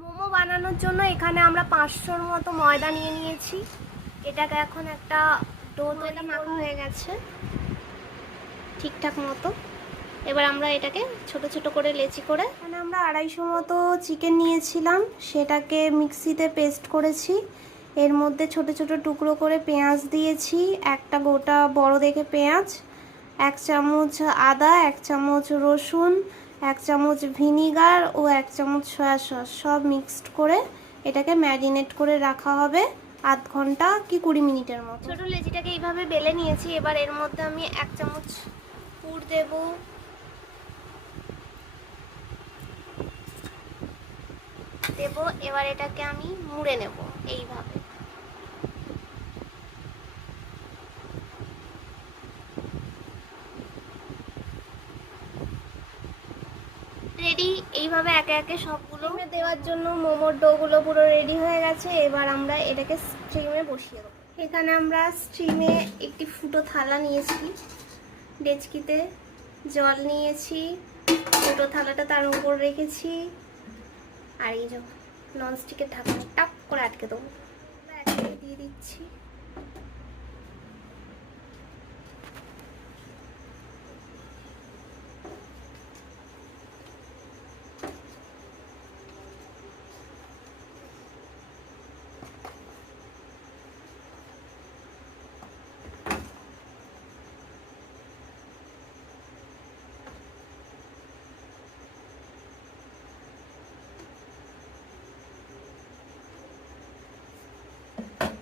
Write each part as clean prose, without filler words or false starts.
মোমো বানানোর জন্য এখানে আমরা 500-র মতো ময়দা নিয়ে নিয়েছি। এটাকে এখন একটা ডো তৈরি মাখা হয়ে গেছে ঠিকঠাক মতো। এবার আমরা এটাকে ছোট ছোট করে লেচি করে, এখানে আমরা 250 মতো চিকেন নিয়েছিলাম, সেটাকে মিক্সিতে পেস্ট করেছি। এর মধ্যে ছোট ছোট টুকরো করে পেঁয়াজ দিয়েছি, একটা গোটা বড় দেখে পেঁয়াজ, 1 চামচ আদা, 1 চামচ রসুন, 1 চামচ ভিনিগার ও 1 চামচ সয়া সস সব মিক্সড করে এটাকে ম্যারিনেট করে রাখা হবে আধ ঘন্টা কি 20 মিনিটের মতো। ছোটো লেচিটাকে এইভাবে বেলে নিয়েছি। এবার এর মধ্যে আমি 1 চামচ পুর দেব, এবার এটাকে আমি মুড়ে নেব এইভাবে। রেডি। এইভাবে একে একে সবগুলো দেওয়ার জন্য মোমোর ডোগুলো পুরো রেডি হয়ে গেছে। এবার আমরা এটাকে স্টিমে বসিয়ে দেবো। এখানে আমরা স্টিমে একটি ফুটো থালা নিয়েছি, ডেচকিতে জল নিয়েছি, ফুটো থালাটা তার উপর রেখেছি, আর এই যে ননস্টিকের ঢাকনা টাপ করে আটকে দেবো। একে দিয়ে দিচ্ছি।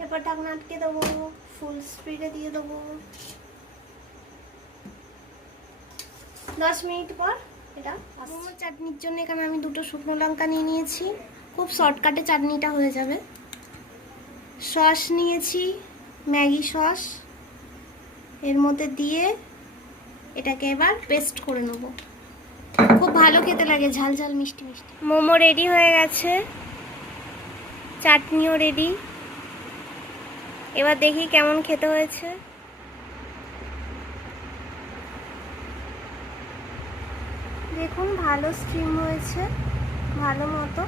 এবার ঢাকনা আটকে দেবো, ফুল স্পিডে দিয়ে দেবো। 10 মিনিট পর এটা মোমোর চাটনির জন্য এখানে আমি 2টো শুকনো লঙ্কা নিয়ে নিয়েছি, খুব শর্টকাটে চাটনিটা হয়ে যাবে। সস নিয়েছি, ম্যাগি সস, এর মধ্যে দিয়ে এটাকে এবার পেস্ট করে নেব। খুব ভালো খেতে লাগে, ঝাল ঝাল মিষ্টি মিষ্টি। মোমো রেডি হয়ে গেছে, চাটনিও রেডি। এবার দেখি কেমন খেতে হয়েছে। দেখুন ভালো স্টিম হয়েছে, ভালো মতো।